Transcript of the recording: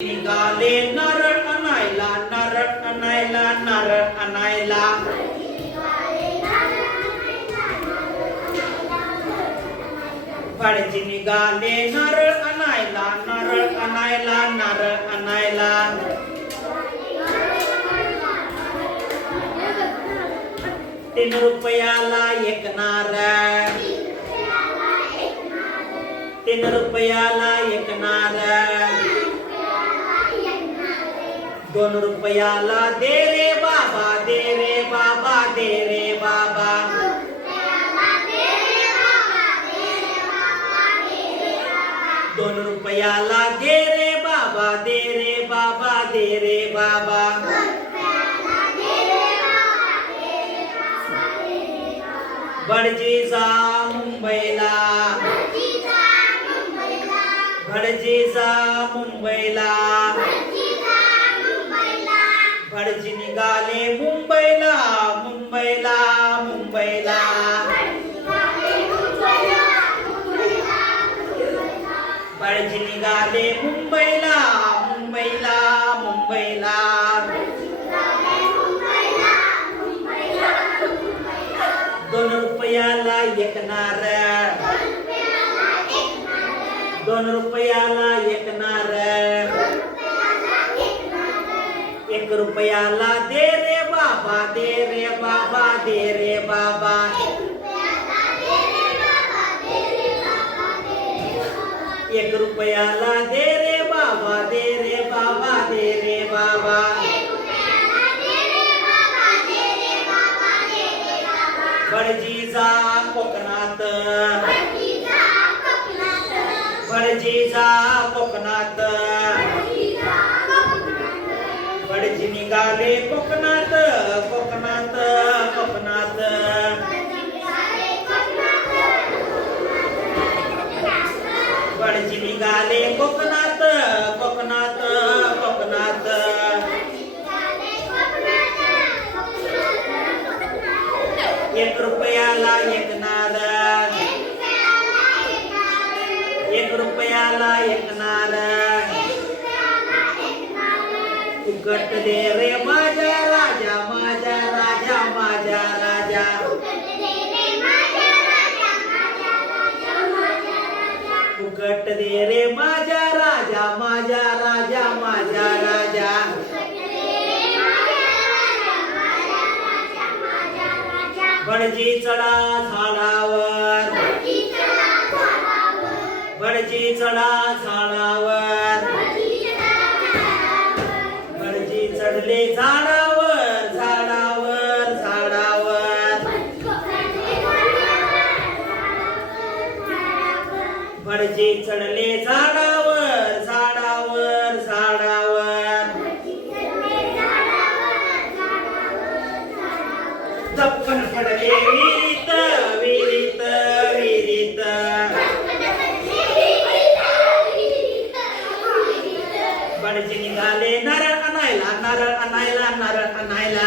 निघाले नारळ आणायला, नारळ आणायला, नारळ आणायला. भाडजी निघाले नारळ आणायला, नारळ आणायला, नारळ आणायला. 3 रुपयाला एक नारळ, 3 रुपयाला एक नारळ. 2 रुपयाला दे रे बाबा, दे रे बाबा, दे रे बाबा. 2 रुपयाला दे रे बाबा, दे रे बाबा, दे रे बाबा. भटजी जा मुंबईला, भटजी जा मुंबईला. भटजी निघाले मुंबईला, मुंबईला, मुंबईला. भटजी निघाले मुंबईला, मुंबईला, मुंबईला. 2 रुपयाला एक नारळ, 2 रुपयाला एक नारळ. 1 रुपयाला दे रे बाबा, दे रे बाबा, दे रे बाबा. 1 रुपयाला दे रे बाबा, दे रे बाबा, दे रे बाबा. भटजी जा कोकणात, भटजी जा कोकणात. भटजी निघाले कोकणात, कोकणात, कोकणात. भटजी निघाले कोकणात, कोकणात, कोकणात. 1 रुपयाला एक नारळ, 1 रुपयाला एक नारळ. फुकट दे रे माझ्या राजा, माझ्या राजा, माझ्या राजा. फुकट दे रे माझ्या राजा, माझ्या राजा, माझ्या राजा. भटजी चढा झाडावर, भटजी चढा झाडावर. भटजी चढले झाडावर, झाडावर, झाडावर. भटजी चढले झाडावर, झाडावर, झाडावर. चप्पन पडले विहिरीत, विहिरीत, विहिरीत. भटजी निघाले नारळ आणायला, नारळ आणायला, नारळ आणायला.